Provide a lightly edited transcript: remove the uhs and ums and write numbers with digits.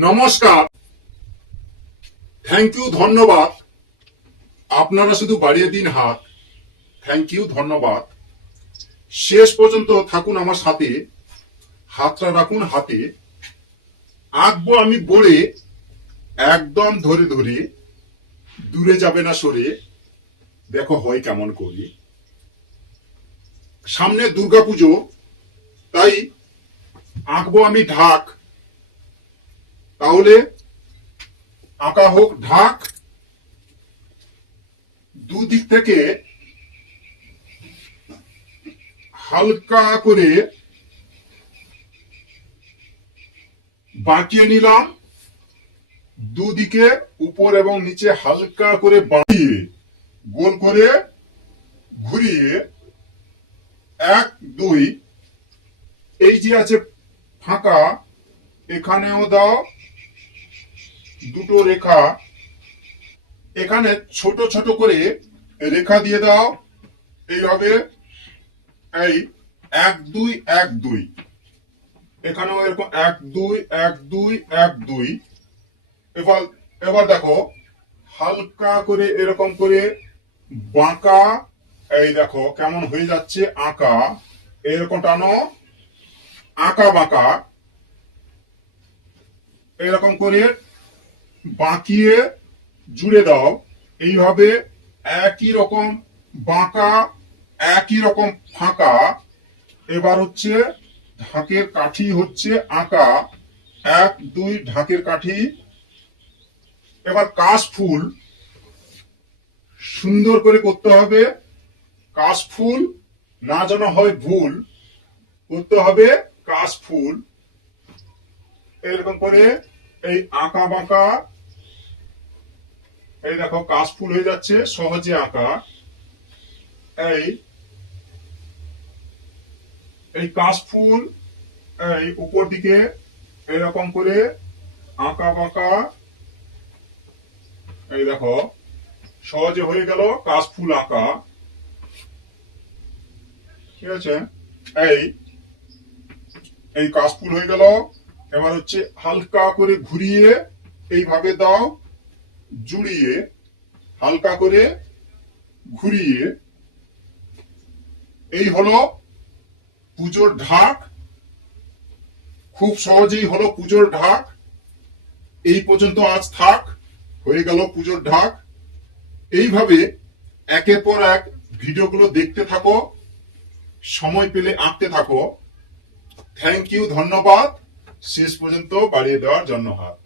নমস্কার, thank you, ধন্যবাদ। আপনারা শুধু বাড়িয়ে দিন হাত। থ্যাংক ইউ, ধন্যবাদ। শেষ পর্যন্ত থাকুন আমার সাথে, হাতটা রাখুন হাতে। আঁকবো আমি বলে, একদম ধরে ধরে, দূরে যাবে না সরে। দেখো হয় কেমন করি। সামনে দুর্গাপুজো, তাই আঁকবো আমি ঢাক। তাহলে আঁকা হোক ঢাক। দুদিক থেকে হালকা করে বাঁকিয়ে নিলাম। দুদিকে উপর এবং নিচে হালকা করে বাঁকিয়ে গোল করে ঘুরিয়ে 1 2, এই যে আছে ফাঁকা, এখানেও দাও দুটো রেখা। এখানে ছোট ছোট করে রেখা দিয়ে দাও এইভাবে। এই 1 2 1 2, এখানেও এরকম 1 2 1 2 1 2। এবার এবার দেখো হালকা করে এরকম করে বাঁকা। এই দেখো কেমন হয়ে যাচ্ছে আঁকা। এরকম টানো, আঁকা বাঁকা, এরকম করে বাঁকিয়ে জুড়ে দাও। এইভাবে একই রকম বাঁকা, একই রকম ফাঁকা। এবার হচ্ছে ঢাকের কাঠি হচ্ছে আঁকা। 1 2 ঢাকের কাঠি। এবার কাশফুল সুন্দর করে করতে হবে। কাশফুল না যেন হয় ভুল, করতে হবে কাশফুল। এরকম করে এই আঁকা বাঁকা, এই দেখো কাশফুল হয়ে যাচ্ছে সহজে আঁকা। এই এই কাশফুল এই উপর দিকে এরকম করে আঁকা বাঁকা। এই দেখো সহজে হয়ে গেল কাশফুল আঁকা। ঠিক আছে, এই এই কাশফুল হয়ে গেল। এবার হচ্ছে হালকা করে ঘুরিয়ে এইভাবে দাও, জুড়িয়ে হালকা করে ঘুরিয়ে। এই হলো পুজোর ঢাক। খুব সহজেই হলো পুজোর ঢাক। এই পর্যন্ত আজ থাক, হয়ে গেল পুজোর ঢাক। এইভাবে একের পর এক ভিডিওগুলো দেখতে থাকো, সময় পেলে আঁকতে থাকো। থ্যাংক ইউ, ধন্যবাদ। শেষ পর্যন্ত বাড়িয়ে দেওয়ার জন্য হাত।